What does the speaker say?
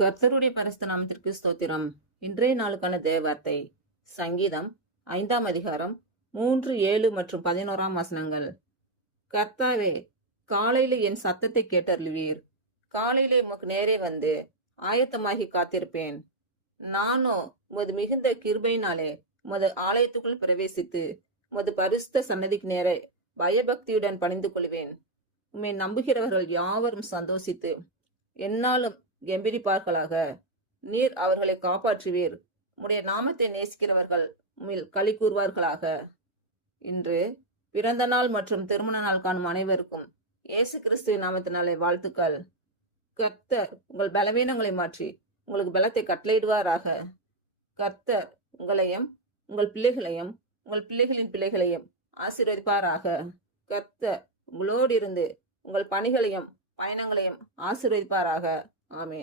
கர்த்தருடைய பரிசுத்த நாமத்திற்கு ஸ்தோத்திரம். இன்றைய நாளுக்கான தேவவார்த்தை சங்கீதம் 5ஆம் அதிகாரம் 3, 7 மற்றும் 11ஆம் வசனங்கள். கர்த்தாவே, காலையிலே என் சத்தத்தை கேட்டருளுவீர். காலையிலே உமக்கு நேரே வந்து ஆயத்தமாகி காத்திருப்பேன். நானோ உமது மிகுந்த கிருபையினாலே உமது ஆலயத்துக்குள் பிரவேசித்து உமது பரிசுத்த சன்னதிக்கு நேரே பயபக்தியுடன் பணிந்து கொள்வேன். உம்மை நம்புகிறவர்கள் யாவரும் சந்தோஷித்து எந்நாளும் கெம்பீரிப்பார்களாக. நீர் அவர்களை காப்பாற்றுவீர். உம்முடைய நாமத்தை நேசிக்கிறவர்கள் உம்மில் களி கூறுவார்களாக. இன்று பிறந்த நாள் மற்றும் திருமண நாள் காணும் அனைவருக்கும் இயேசு கிறிஸ்துவின் நாமத்தினாலே வாழ்த்துக்கள். கர்த்தர் உங்கள் பலவீனங்களை மாற்றி உங்களுக்கு பலத்தை கட்டளையிடுவாராக. கர்த்தர் உங்களையும் உங்கள் பிள்ளைகளையும் உங்கள் பிள்ளைகளின் பிள்ளைகளையும் ஆசீர்வதிப்பாராக. கர்த்தர் உங்களோடு இருந்து உங்கள் பணிகளையும் பயணங்களையும் ஆசீர்வதிப்பாராக. ஆமேன்.